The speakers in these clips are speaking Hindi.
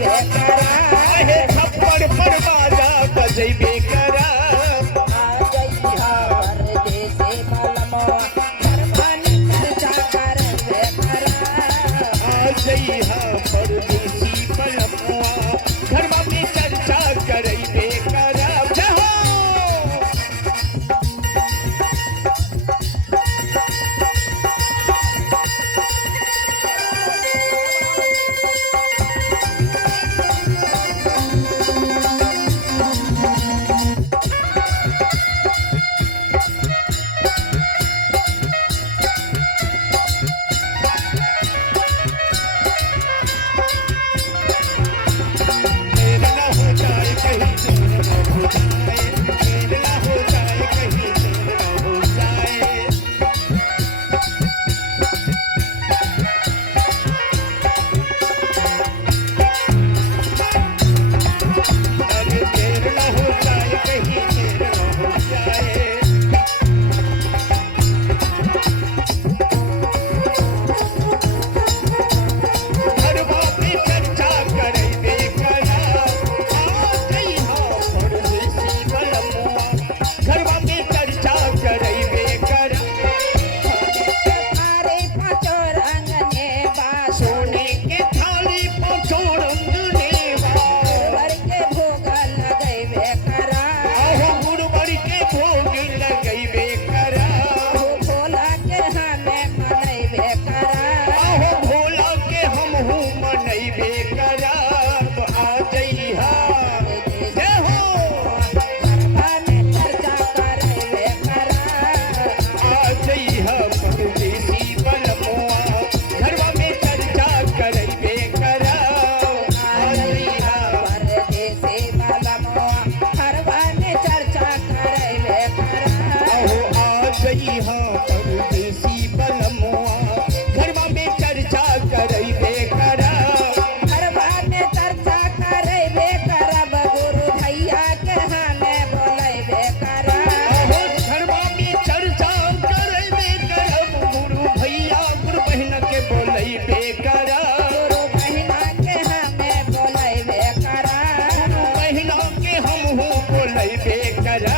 करा हे थप्पड़ पर बाजा बजैबे करा आ जइहा परदेसी बलमो घरवानी चर्चा करबे करा आ जइहा परदेसी बलमुआ घरवा में चर्चा करैबे करा जय हो देर ना हो जाए कहीं देर ना हो जाए देर ना हो जाए कहीं देर ना हो जाए अरे देर ना हो जाए कहीं देर ना हो जाए घरवा में चर्चा करैबे करा आ जइहा परदेसी बलमुआ घरवा में चर्चा करैबे करा थारे पाँचो रंग ने बासो सोने के थाली पाँचों रंग नेवा वर के भोग लगैबे करा आहो गुरुवर के भोग लगैबे करा हो भोला के हमें मनैबे करा आहो भोला के हमहू मनैबे करब आ जइहा जय हो घरवा में चर्चा करबे करा आ जइहा परदेसी बलमुआ घरवा में चर्चा करैबे करब आ जइहा परदेसी बलमो घरवा में चर्चा करबे करा आहो आ जइहा परदेसी बलमुआ घरवा में चर्चा करैबे करब घरवा में चर्चा करबे करब गुरु भैया के हमें बोलैबे करा आहो घरवा में चर्चा करैबे करब गुरु भैया गुरु बहिन के बोलैबे करब गुरु बहिना के हमें बोलैबे करा बहिना के हमहू बोलैबे करब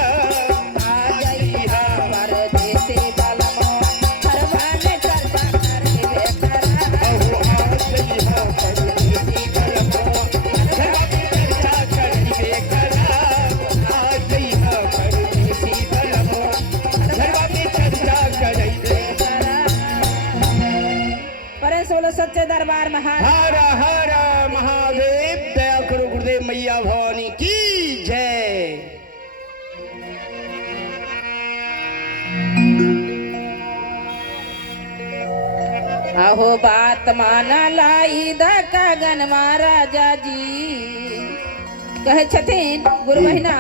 आ जइहा परदेसी बलमो घरवा में चर्चा करबे करा आहो आ जइहा परदेसी बलमुआ घरवा में चर्चा करैबे करब आ जइहा परदेसी बलमुआ घरवा में चर्चा करैबे परे सोलो सच्चे दरबार में हाथ हर हर महादेव दया करो गुरुदेव मैया भवानी की जय आहो बात माना लाई द कागन महाराजा जी कहे छथिन गुरु बहिना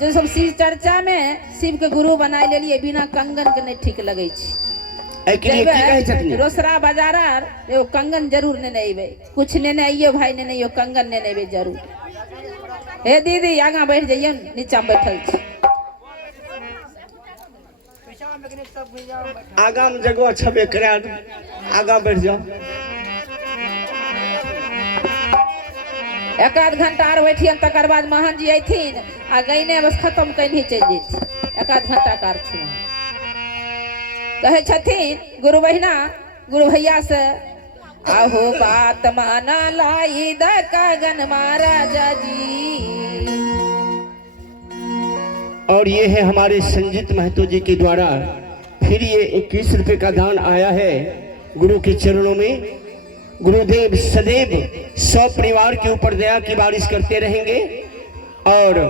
जो सब शिव चर्चा में शिव के गुरु बनाए लेलिए बिना कंगन के नहीं ठीक लगे छी ए के लिए की कहै छथिन रोसड़ा बाजार एगो कंगन जरूर ने अइबे कुछ ने आइयो भाई ने यो कंगन ने अइबे जरूर हे दीदी आगा बैठ जाइए नीचा में बैठल छी आगा में जगह छबे करा आगा बैठ जाओ एक आध घंटा और बैठियन तकर बाद महन जी अथिन आ गईने बस खत्म कहीं चल जेती एक आध घंटा कार छी कहे छथिन गुरु बहिना गुरु भैया से आहो बात माना लाई द कागन महाराजा जी और ये है हमारे संजीत महतो जी के द्वारा फिर ये 21 रुपए का दान आया है गुरु के चरणों में। गुरुदेव सदैव सौ परिवार के ऊपर दया की बारिश करते रहेंगे और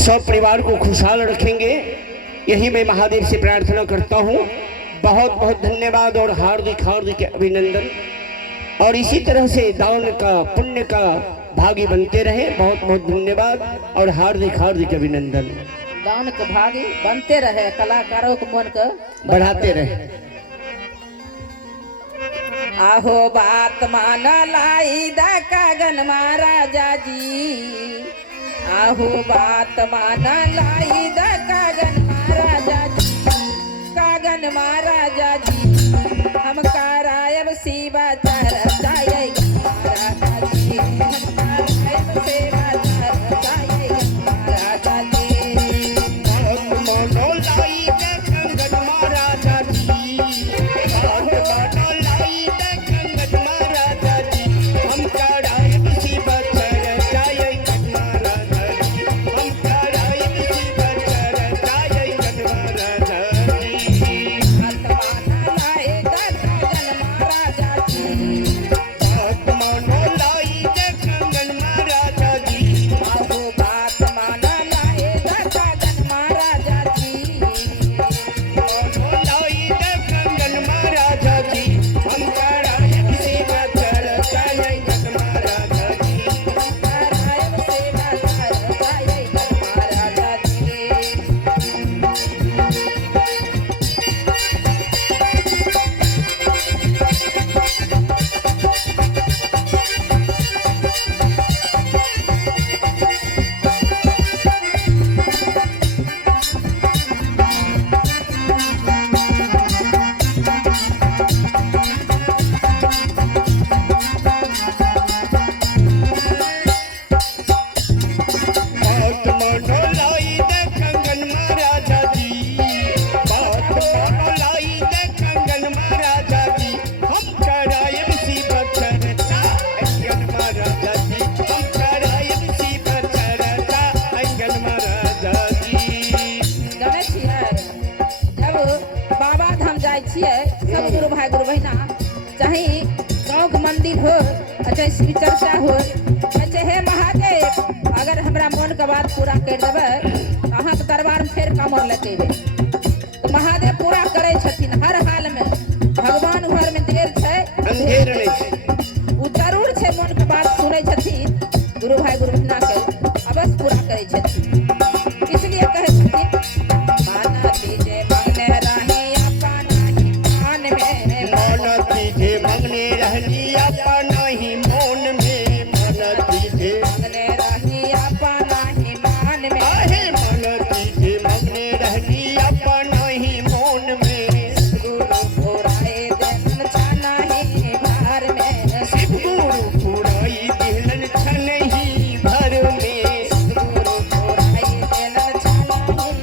सौ परिवार को खुशहाल रखेंगे, यही मैं महादेव से प्रार्थना करता हूँ। बहुत बहुत धन्यवाद और हार्दिक हार्दिक अभिनंदन, और इसी तरह से दान का पुण्य का भागी बनते रहे। बहुत बहुत धन्यवाद और हार्दिक हार्दिक अभिनंदन। दान के भागी बनते रहे, कलाकारों के मन के बढ़ाते रहे। आहो बात माना लाई दा कागन महाराजा जी, आहो बात माना लाई दा कागन महाराजा जी, कागन महाराजा जी हम करायब शिवा चर्चा महाराजा जी। चाहे गाँव के मंदिर हो चाहे शिव चर्चा हो चाहे हे महादेव अगर हमरा मन के बात पूरा कर देवे अहाँ के दरबार में फिर कमर लेके तो महादेव पूरा करे छथिन हर हाल में। भगवान घर में देर है अंधेर नहीं छै, वो जरूर है मन के बात सुने छथिन गुरु भाई गुरु बहिना के अवश्य पूरा करे छथिन। इसलिए कहे छथिन माना दीजे मंगने राही अपना ही मान में मन तीजे मंगने रहनी अपना ही मौन में, मन तीजे मंगने राही अपना ही मान में आहे मन तीजे मंगने रहनी अपना ही मौन में। गुरु पुराए देन छाना ही भार में शिव गुरु पुराई दिलन छन ही भर में, गुरु पुराए देन छाना ही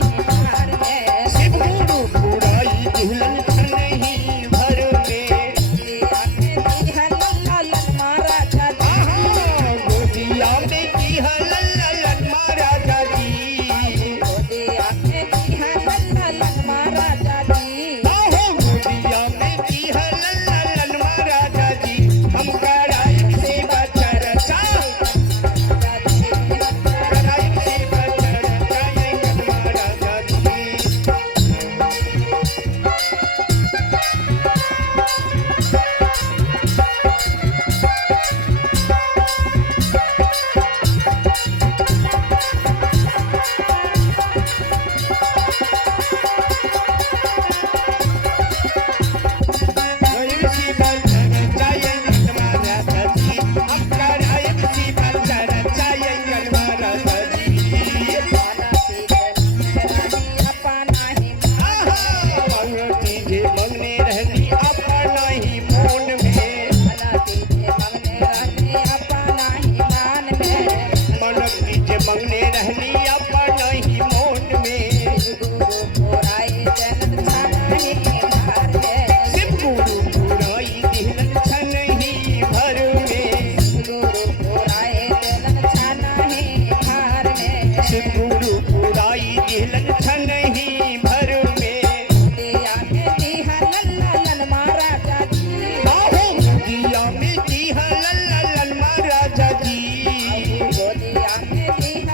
भार में शिव गुरु पुराई दिलन छन ही भर में। दिया के दिया लल्लन महाराजा आहा गोदिया में की हललन महाराजा जी, दिया के दिया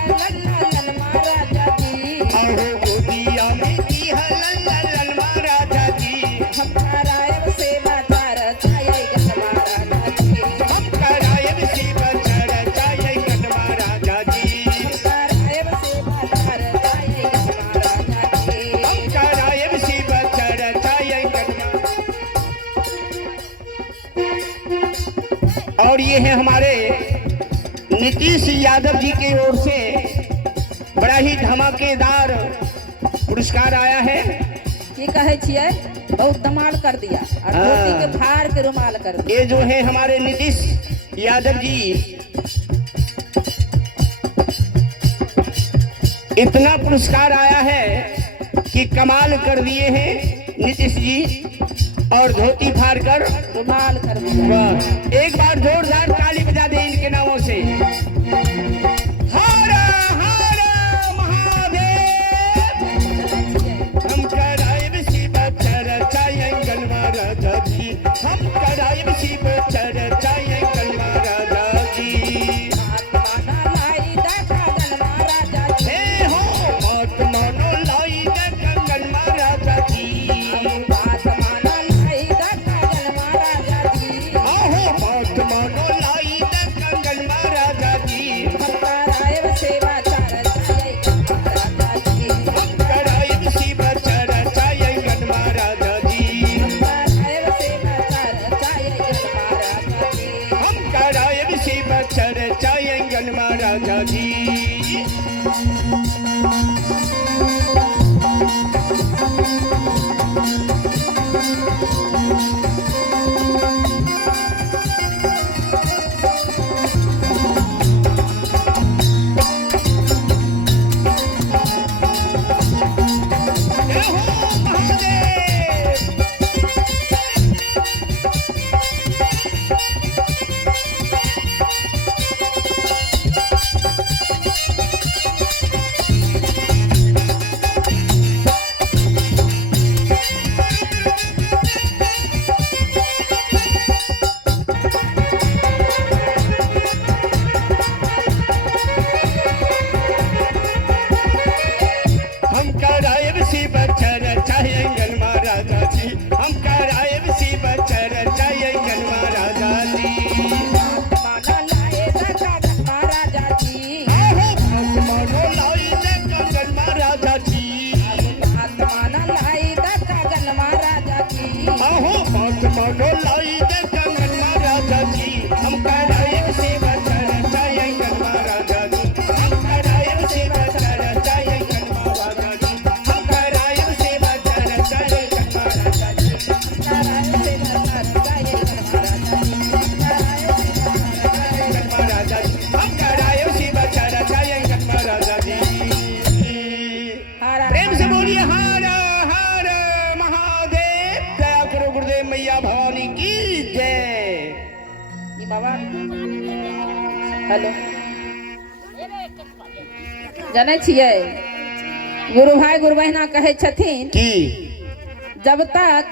लल्लन महाराजा जी आहो गोदिया में की हललन महाराजा जी। हम कराई सेवा चर्चा, कराई सेवा चर्चा जय महाराजा जी। और ये है हमारे नीतीश यादव जी की ओर से बड़ा ही धमाकेदार पुरस्कार आया है। की कहे छिए बहुत धमाल कर दिया और धोती के फाड़ के रुमाल कर दिया। ये जो है हमारे नीतीश यादव जी इतना पुरस्कार आया है कि कमाल कर दिए हैं नीतीश जी, और धोती फाड़ कर रुमाल कर दिया। वाह, एक बार जोरदार ताली बजा दे इनके नामों से। हर हर महादेव। हम कराए शिव चर्चा अंगन महाराजा जी, हम कराए शिव चर्चा अंगन महाराजा जी। महात्मा लाई देखा गन महाराजा जी। हे हो महात्मा लाई देखा गन महाराजा जी। महात्मा लाई देखा गन महाराजा जी। आहो महात्मा लाई देखा गन महाराजा जी। हम कराए सेवा चर्चा महाराजा जी। हम कराए शिव चर्चा अंगन महाराजा जी। कराए सेवा चर्चा महाराजा जी। हम कराए शिव चर्चा अंगन महाराजा जी। जय हो महादेव। हम कराए शिव चर्चा अंगन महाराजा जी। हम कराए शिव चर्चा अंगन महाराजा जी। महात्मा लाई देखा गन महाराजा जी। आहो महात्मा लाई देखा गन महाराजा जी। महात्मा लाई देखा गन महाराजा जी। आहो महात्मा लाई देखा गन महाराजा जी। हम कराए शिव चर्चा अंगन महाराजा जी। हम कराए शिव चर्चा अंगन महाराजा जी। हम कराए शिव चर्चा अंगन महाराजा जी। कराए सेवा चर्चा महाराजा जी। अंगन महाराजा जी। हम कराए शिव चर्चा अंगन महाराजा जी। हरा प्रेम से बोलिए हर हर महादेव। दया करो गुरुदेव मैया भवानी की जय। ई बाबा हेलो जानै छियै गुरु भाई गुरु बहिना कहै छथिन की जब तक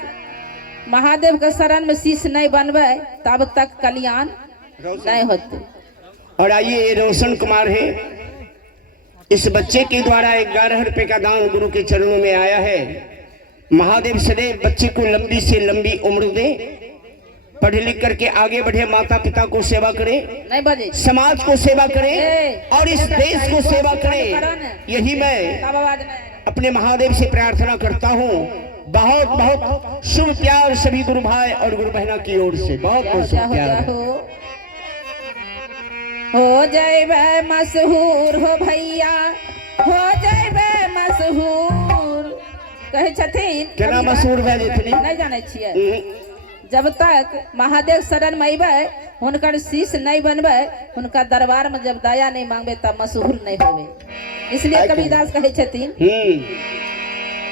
महादेव के शरण में शीश नहीं बनबै तब तक कल्याण नहीं होते। और आइए ये रोशन कुमार है, इस बच्चे के द्वारा 11 रुपए का दान गुरु के चरणों में आया है। महादेव सदैव बच्चे को लंबी से लंबी उम्र दे, पढ़े लिख करके आगे बढ़े, माता पिता को सेवा करे, नहीं बजे समाज को सेवा करे ए, और इस देश को सेवा करे। यही मैं तब आवाज नहीं आएगा। अपने महादेव से प्रार्थना करता हूँ। बहुत बहुत शुभ प्यार सभी गुरु भाई और गुरु बहना की ओर से बहुत बहुत शुभ प्यार। हो जाइबे मशहूर हो भैया, हो जाइबे मशहूर कहै छथिन। केना मशहूर भए जेथिन नहीं जानै छियै। जब तक महादेव शरण में अबे हुनकर शीश नहीं बनबे, हुनका दरबार में जब दया नहीं मांगबे तब मशहूर नहीं होबे। इसलिए कबीरदास कहै छथिन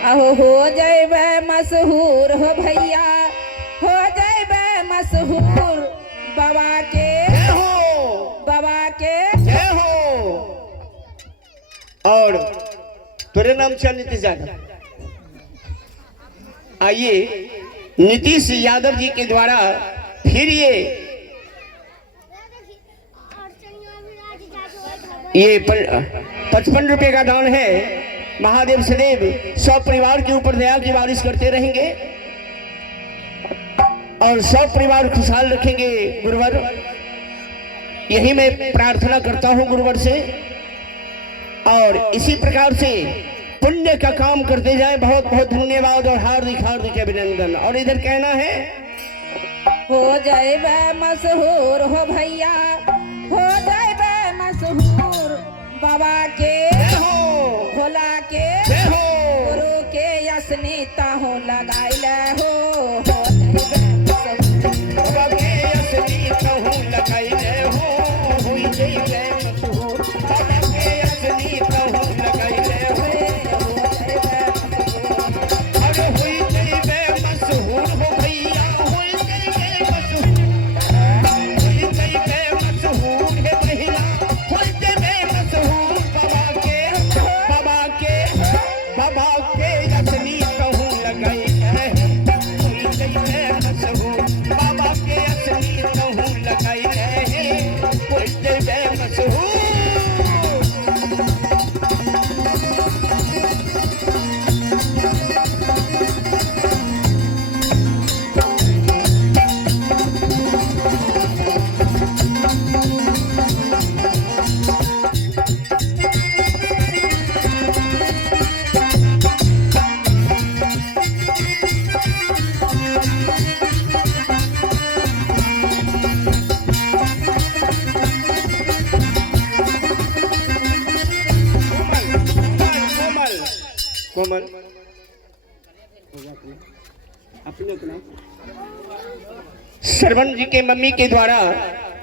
अहो हो जाइबे मशहूर हो भैया, हो जाइबे मशहूर बाबा के जय हो, बाबा के जय हो। और तेरे नाम क्या नीतीश यादव। आइए नीतीश यादव जी के द्वारा फिर ये 55 रुपए का दान है। महादेव सदैव सब परिवार के ऊपर दया की बारिश करते रहेंगे और सब परिवार खुशहाल रखेंगे गुरुवर। यही मैं प्रार्थना करता हूँ गुरुवर से, और इसी प्रकार से पुण्य का काम करते जाए। बहुत बहुत धन्यवाद और हार्दिक हार्दिक अभिनंदन। और इधर कहना है हो जाइबे मशहूर हो भैया, हो जाइबे मशहूर बाबा के जय हो, भोला के जय हो, गुरु के असनीता हो लगाइले हो जाइबे मशहूर बाबा के असली कहूँ लगाइले हो जइबे मशहूर। कोमल अपने को श्रवण जी के मम्मी के द्वारा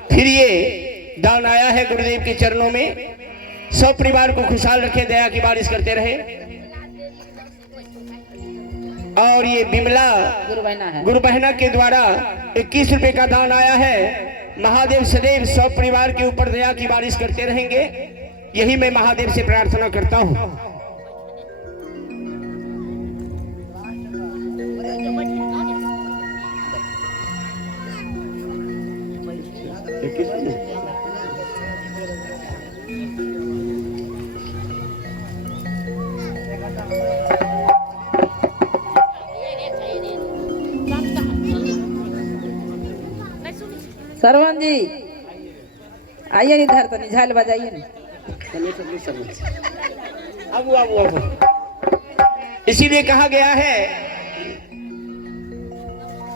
फिर ये दान आया है गुरुदेव के चरणों में। सब परिवार को खुशहाल रखे, दया की बारिश करते रहे। और ये बिमला गुरु बहना के द्वारा 21 रुपए का दान आया है। महादेव सदैव सब परिवार के ऊपर दया की बारिश करते रहेंगे, यही मैं महादेव से प्रार्थना करता हूँ। सरवन जी आइए इधर, तो झाल बजाइए ना। इसीलिए कहा गया है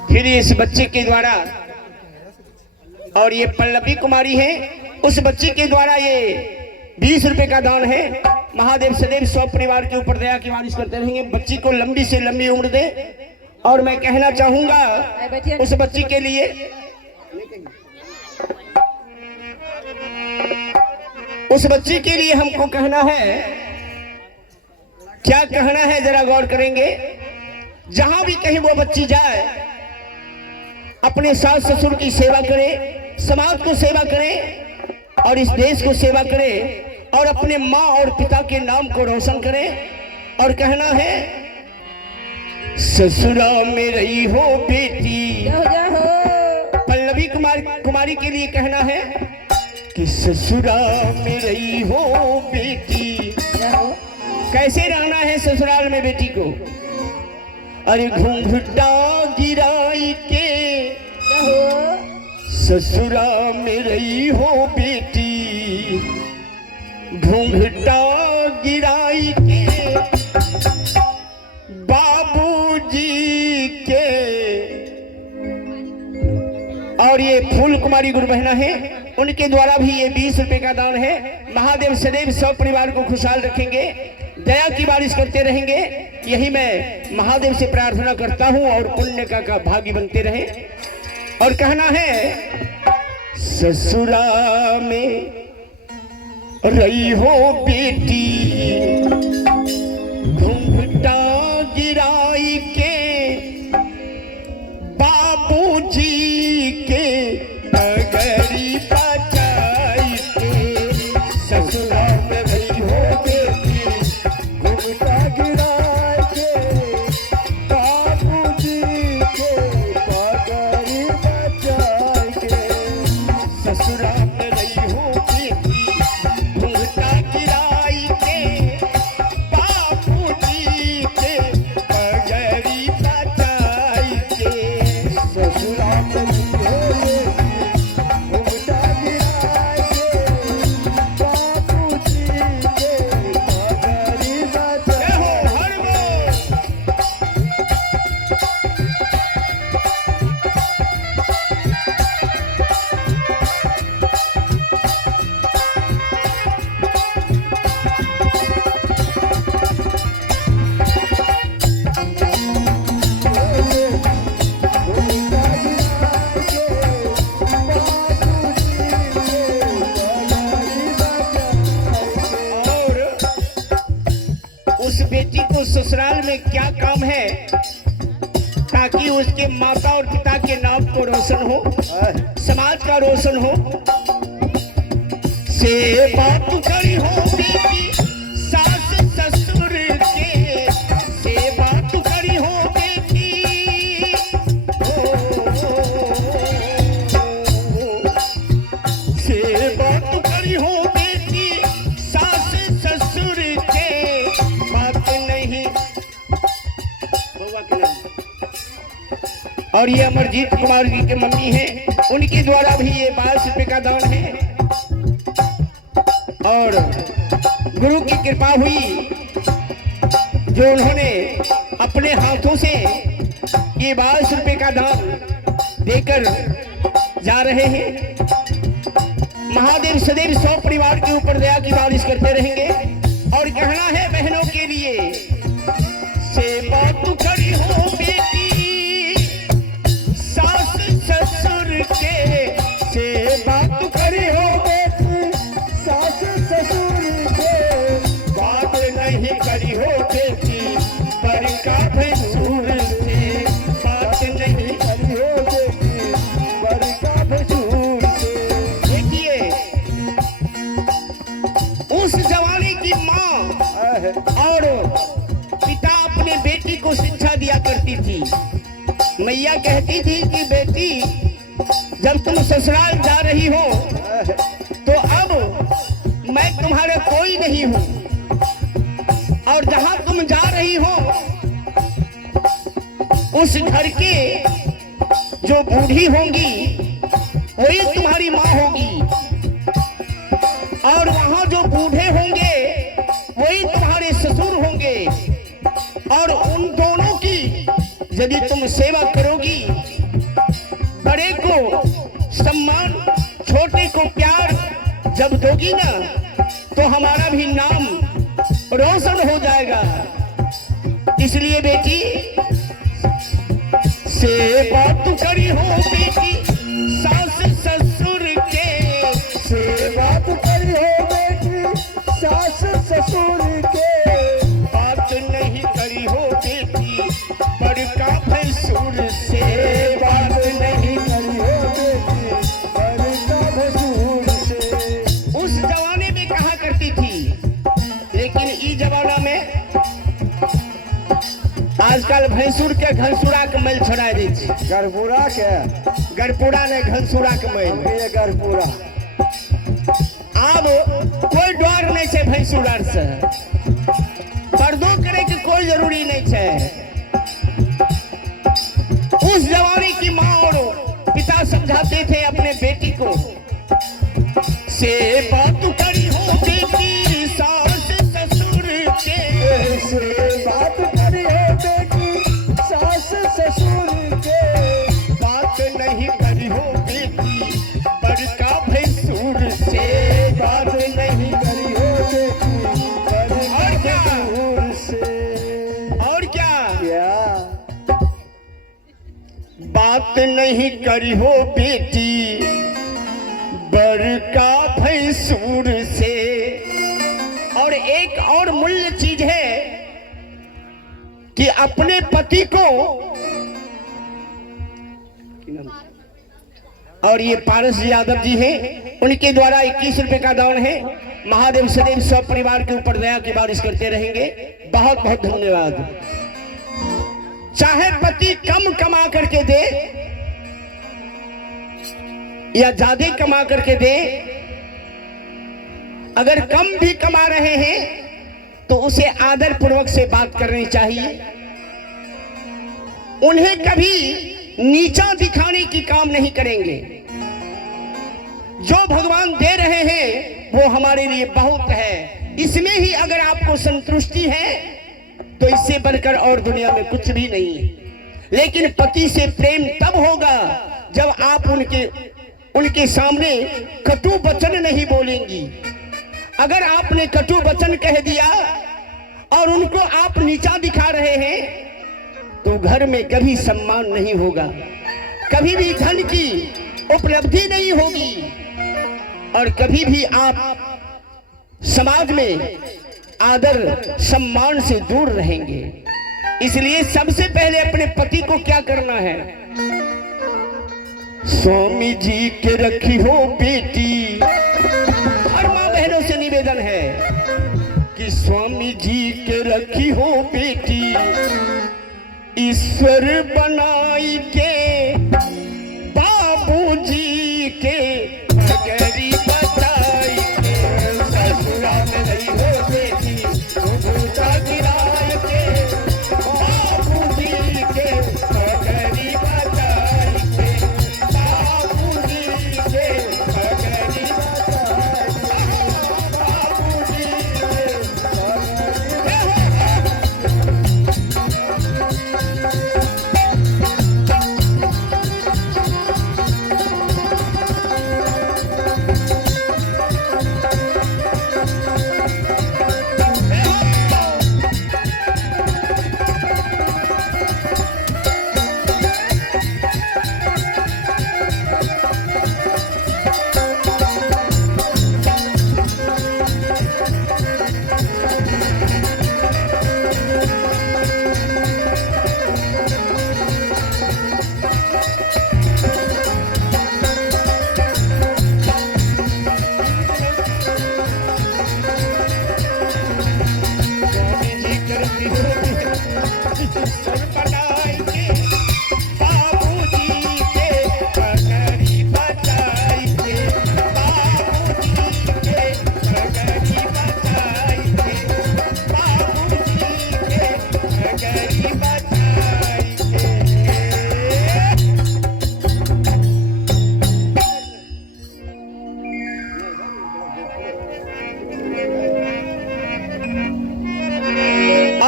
फिर इस बच्चे के द्वारा, और ये पल्लवी कुमारी है, उस बच्चे के द्वारा ये 20 रुपए का दान है। महादेव सदैव सब परिवार के ऊपर दया की बारिश करते रहेंगे, बच्ची को लंबी से लंबी उम्र दे। और मैं कहना चाहूंगा उस बच्ची के लिए, उस बच्ची के लिए हमको कहना है, क्या कहना है जरा गौर करेंगे। जहां भी कहीं वो बच्ची जाए, अपने सास ससुर की सेवा करे, समाज को सेवा करे और इस देश को सेवा करे और अपने माँ और पिता के नाम को रोशन करे। और कहना है, ससुरा में रही हो बेटी। पल्लवी कुमारी के लिए कहना है कि ससुरा में रही हो बेटी। कैसे रहना है ससुराल में बेटी को? अरे घूंघटा गिराई के ससुरा में रही हो बेटी, घूंघटा गिराई के बाबूजी के। और ये फूल कुमारी गुरु बहना है, उनके द्वारा भी ये 20 रुपए का दान है। महादेव सदैव सब परिवार को खुशहाल रखेंगे, दया की बारिश करते रहेंगे, यही मैं महादेव से प्रार्थना करता हूं और पुण्य का भागी बनते रहे। और कहना है, ससुरा में रही हो बेटी, घूंघटा गिराई के बाबूजी के पगड़ी बचाई के। ससुरा में रही हो बेटी, घूंघटा गिराई के बाबूजी के पगड़ी बचाई के। ससुरा में रही हो बेटी, घूंघटा गिराई के बाबूजी के पगड़ी बचाई के। ससुरा में रही हो बेटी, घूंघटा गिराई के बाबूजी के पगड़ी बचाई। हर बोल। और उस बेटी को ससुराल में क्या काम है ताकि उसके माता और पिता के नाम को रोशन हो, समाज का रोशन हो। सेवा तू करी हो बेटी सास ससुर के, सेवा तू करी हो बेटी, सेवा और ये अमरजीत कुमार जी के मम्मी हैं, उनके द्वारा भी ये 22 रुपये का दान है। और गुरु की कृपा हुई जो उन्होंने अपने हाथों से ये 22 रुपये का दान देकर जा रहे हैं। महादेव सदैव 100 परिवार के ऊपर दया की बारिश करते रहेंगे। और कहना है बहनों के लिए, सेवा तू करी हो बेटी सास ससुर के, सेवा तू करी हो बेटी सास ससुर के, बात नहीं करी हो बेटी पर का भसुर से, बात नहीं करी हो बेटी पर का भसुर से। देखिए उस जवानी की माँ और पिता अपने बेटी को शिक्षा दिया करती थी। मैया कहती थी कि बेटी जब तुम ससुराल जा रही हो तो अब मैं तुम्हारा कोई नहीं हूं, और जहां तुम जा रही हो उस घर के जो बूढ़ी होंगी वही तुम्हारी माँ होगी, और वहां जो बूढ़े होंगे वही तुम्हारे ससुर होंगे। और उन दोनों की यदि तुम सेवा करोगी, बड़े को सम्मान छोटे को प्यार जब दोगी ना, तो हमारा भी नाम रोशन हो जाएगा। इसलिए बेटी सेवा तू करी हो बेटी सास ससुर के, सेवा तू करी हो बेटी सास ससुर के, बात नहीं करी हो बेटी बड़का भसुर से, बात नहीं करी हो बेटी बड़का भसुर से। उस जमाने में कहा करती थी, लेकिन इस जमाना में आजकल भैंसुर के घनसुरा के मैल छोड़ा दी, गरपुरा के गरपुरा ने घनसुरा के मैल, ये गरपुरा अब कोई डर नहीं है भैंसुरार से, पर्दो करे के कोई जरूरी नहीं है। उस जवानी की माँ और पिता समझाते थे अपने बेटी को, सेवा तू करी हो बेटी सास ससुर के, सेवा तू करी हो बेटी सास ससुर के, बात नहीं करी हो बेटी बड़का भैंसुर से, बात नहीं करी हो बेटी और क्या? भसुर से। और क्या बात नहीं करी हो बेटी बड़का भैंसुर से। और एक और मूल्य चीज है कि अपने पति को, और ये पारस यादव जी हैं, उनके द्वारा 21 रुपए का दान है। महादेव सदैव सब परिवार के ऊपर दया की बारिश करते रहेंगे। बहुत बहुत धन्यवाद। चाहे पति कम कमा करके दे या ज्यादा कमा करके दे, अगर कम भी कमा रहे हैं तो उसे आदर पूर्वक से बात करनी चाहिए। उन्हें कभी नीचा दिखाने की काम नहीं करेंगे। जो भगवान दे रहे हैं वो हमारे लिए बहुत है। इसमें ही अगर आपको संतुष्टि है तो इससे बढ़कर और दुनिया में कुछ भी नहीं है। लेकिन पति से प्रेम तब होगा जब आप उनके सामने कटु वचन नहीं बोलेंगी। अगर आपने कटु वचन कह दिया और उनको आप नीचा दिखा रहे हैं तो घर में कभी सम्मान नहीं होगा, कभी भी धन की उपलब्धि नहीं होगी और कभी भी आप समाज में आदर सम्मान से दूर रहेंगे। इसलिए सबसे पहले अपने पति को क्या करना है? स्वामी जी के रखी हो बेटी। हर माँ बहनों से निवेदन है कि स्वामी जी के रखी हो बेटी, ईश्वर बनाई के बाबूजी के पगड़ी बताई के, ससुराल रही हो बेटी भूता गिराए के, बाबूजी के पगड़ी बताई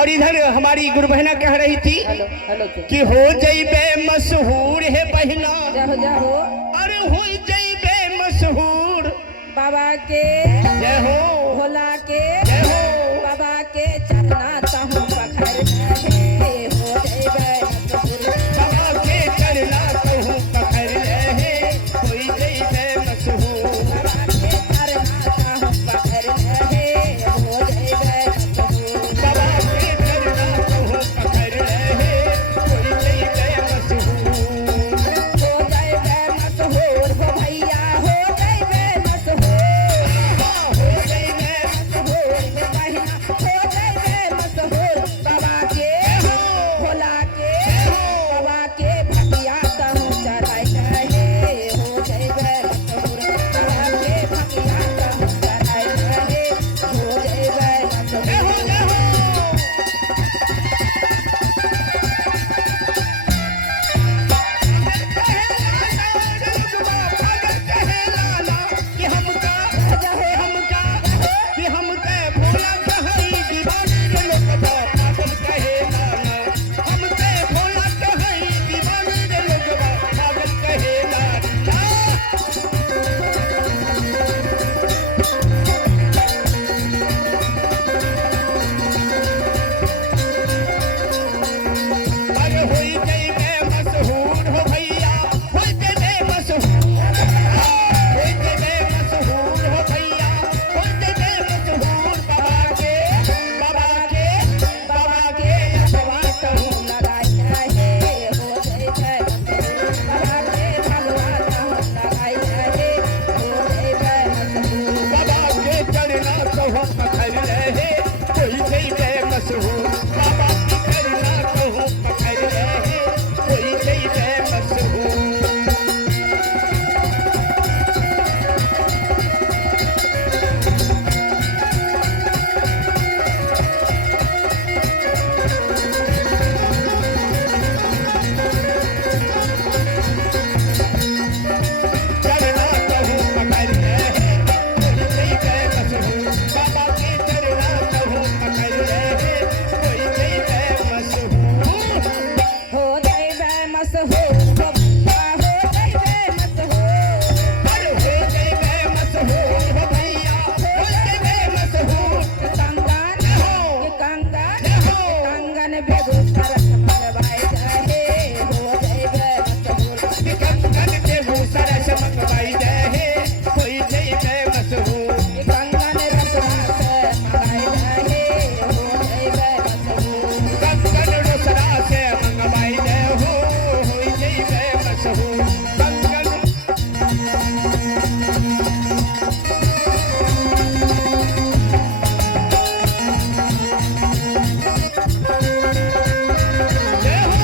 और इधर हमारी गुरु बहना कह रही थी हेलो हेलो तो कि हो जइबे मशहूर है बहना, जाहो जाहो अरे हो जइबे मशहूर। बाबा के जय हो, भोला के जय हो। बाबा के चरना ताहू पखर रहे हो जइबे मशहूर। बाबा के चरना कहूँ पकड़ रहे कोई जइबे मशहूर। बाबा के चरना ताहू पखर रहे हो जइबे मशहूर। बाबा के चरना कहूँ पकड़ रहे कोई जइबे मशहूर। हो जइबे मशहूर हो भैया हो जइबे मशहूर। हो जइबे मशहूर में बहिना हो जइबे मशहूर। बाबा के भोला के बाबा के भगिया कहूँ चढ़ाई रहे हो जइबे मशहूर। बाबा के भगिया कहूँ चढ़ाई रहे हो जइबे मशहूर। बाबा के अथवा कहूँ लगाई रहे हो जइबे मशहूर। बाबा के भगवा कहूँ लगाई रहे हो जइबे मशहूर। बाबा के चरना कहूँ पकड़ रहे कोई जइबे मशहूर। बाबा के चरना कहूँ पकड़ रहे कोई जइबे मशहूर। चरना कहूँ पकड़ रहे कोई जइबे मशहूर। बाबा के चरना कहूँ पकड़ रहे कोई जइबे मशहूर। हो जइबे मशहूर हो भैया हो जइबे मशहूर। अरे हो जइबे मशहूर हो भैया हो जइबे मशहूर। कंगन हो। कंगन हो। कंगन बेगूसराय मंगवाई रहे हो जइबे मशहूर। कंगन बेगूसराय से मंगवाई रहे कोई जइबे मशहूर। कंगन रसना से मंगाई रहे हो जइबे मशहूर। कंगन रोसड़ा से मंगवाई रहे हो जइबे मशहूर। कंगन जय हो।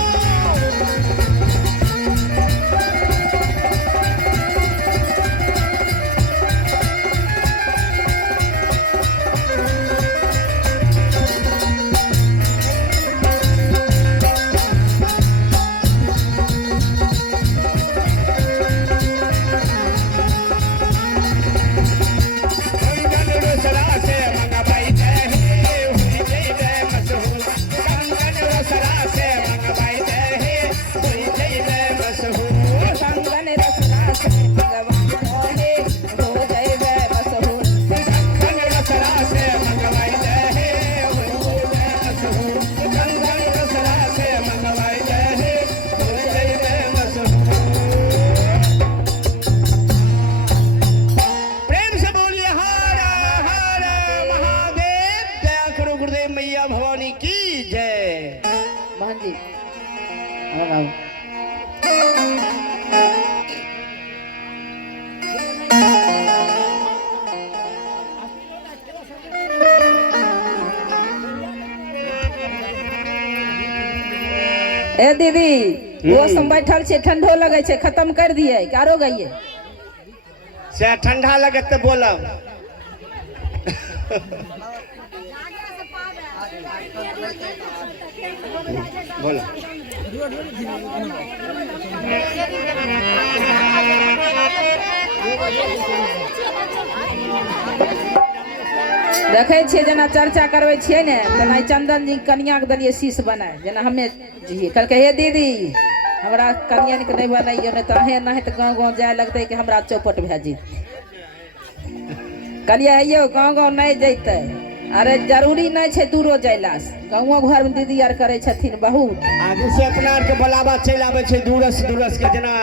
कंगन रोसड़ा से मंगवाई रहे जइबे मशहूर। कंगन रोसड़ा से मंगवाई रहे जइबे मशहूर। कंगन रसना से मंगवाई रहे हो जइबे मशहूर। कंगन रोसड़ा से मंगवाई रहे जइबे मशहूर। कंगन रोसड़ा से मंगवाई रहे जइबे मशहूर। प्रेम से बोलिए हर हर महादेव। दया करो गुरुदेव मैया भवानी की जय। मोहन जी और आओ। ए दीदी वो सब बैठल छे ठंडो लगे छे खत्म कर दिए कि आरो गइए। से ठंडा लगे तो बोलब। बोला देखे छियै जेना चर्चा करबै छियै ने तेना चंदन जी कनिया के देलिए शीश बनाए जेना हमे जी कहलकै हे दीदी हमरा कनिया के नहीं बनैयो नहीं तो अहे नहीं तो गाँव गाँव जाए लगते कि हमरा चौपट भे जेतै कहलिए यो गाँव गाँव नहीं जैते अरे जरूरी नहीं है दूरो जैला गाँव घर में दीदी आर करे छथिन बहुत आगू से अपना आर के बुलावा चल आवे छे दूरस के जना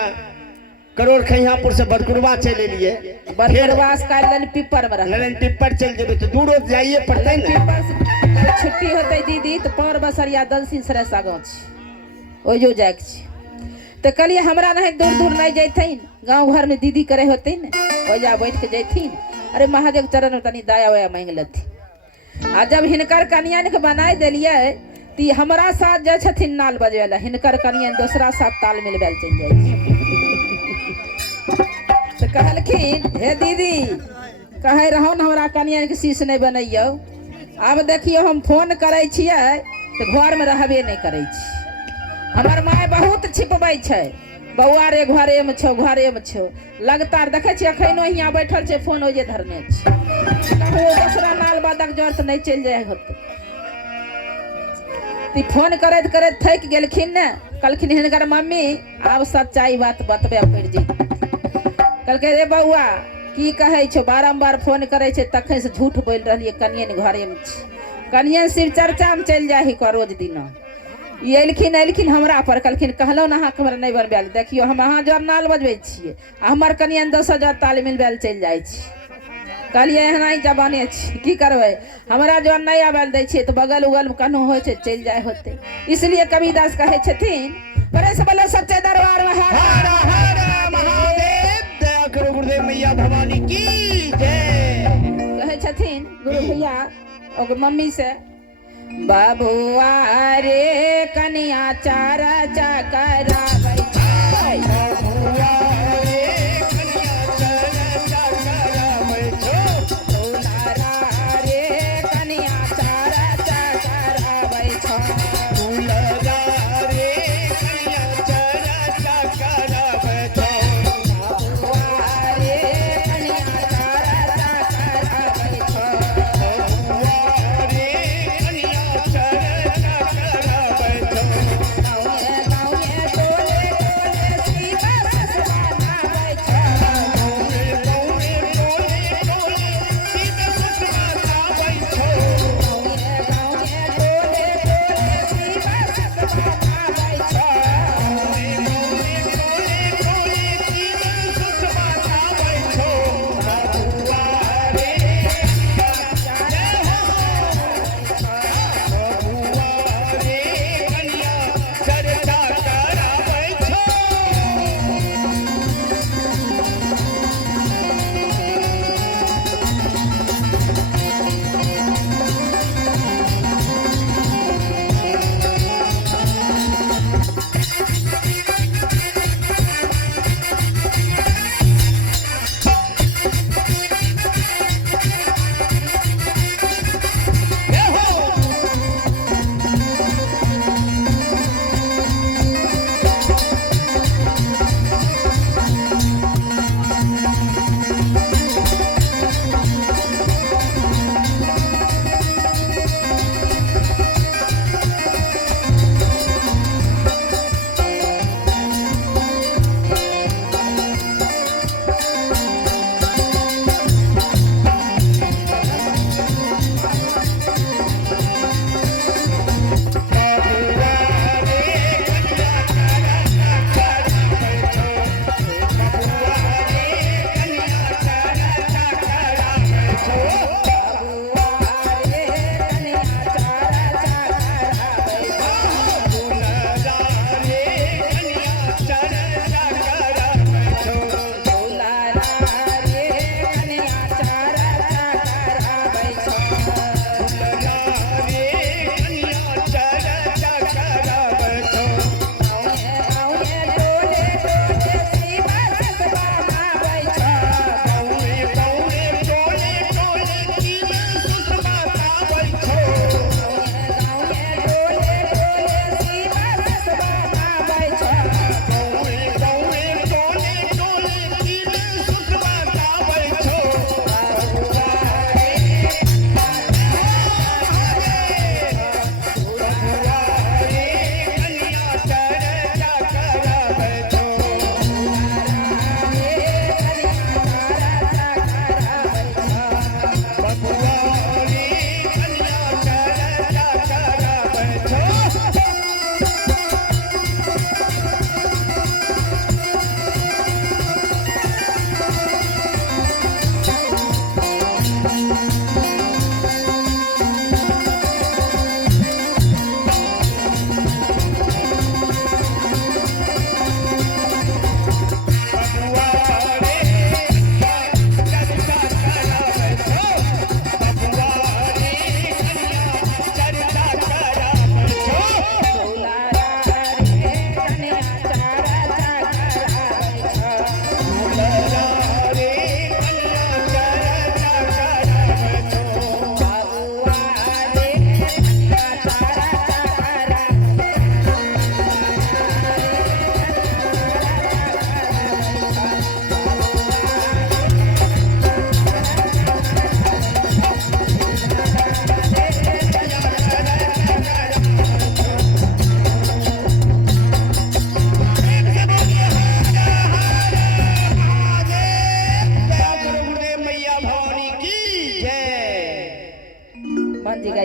करोड़ खैहापुर से बरकुरवा चले लिए बरकुरवास काल लन पिपर में रह लन पिपर चल जेबे तो दूरो जाइए पड़ते ना पिपर से छुट्टी होते दीदी तो 5 बसरिया दलसिन सरसा गाँव छी ओजो जाए छी तो कहलिए हमरा नहीं दूर दूर नहीं जैथिन गाँव घर में दीदी करे होते न ओजा बैठ के जैथिन अरे महादेव चरण में तनी दया वया मांग लेती आ जब हिनकर कनिया के बनाए दिलिए ती हमरा साथ जे छथिन नाल बजे वाला हिनकर कनिया दूसरा साथ ताल मिलबैल चल जाए तो कहलखिन हे दीदी कहे रहो न हमरा कनिया के शीश नहीं बनैयो अब देखियो हम फोन करे छियै तो घर में रहबे नहीं करे छी हमर माय बहुत छिपबै छै बौआ रे घरे में छो लगातार देखे छी अखनो यहाँ बैठल छै फोन ओजे धरने छै कहू दूसरा नाल बादक जर से नहीं चल जाए होते ती फोन करैत करैत थक गेलखिन ने कहलखिन हिनकर मम्मी आब सच्चाई बात बतबे पड़ जी कहलकै रे बौआ की कहै छो बारम्बार फोन करे छै तखन से झूठ बोल रहलिए कनियन घरे में कनियन शिव चर्चा में चल जाए ही रोज दिन एलखिन हमरा पर कहलखिन कहलो ना अहाँ हमरा नहीं बनबैल देखियो हम अहाँ जर नाल बजबै छियै हमर कनियन 10,000 ताल मिलबैल चल जाइ छी कहलिए एहना ही जबाने छी की करबै हमरा जर नहीं आबैल दै छियै तो बगल उगल में कनो होइ छै चल जाए होते इसलिए कबीरदास कहे छथिन करे से बोले सच्चे दरबार में हर हर महादेव दया करो गुरुदेव मैया भवानी की जय कहे छथिन गुरु भैया और मम्मी से बबुआ रे कनिया चारा चकराबै छै बबुआ रे कनिया चारा चकराबै छो दुलारा रे कनिया चारा चकराबै छै दुलारा रे कनिया चारा चकराबै छो बबुआ रे कनिया चारा चकराबै छै गाँवे गाँवे टोले टोले शिव बसवाना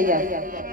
गाइया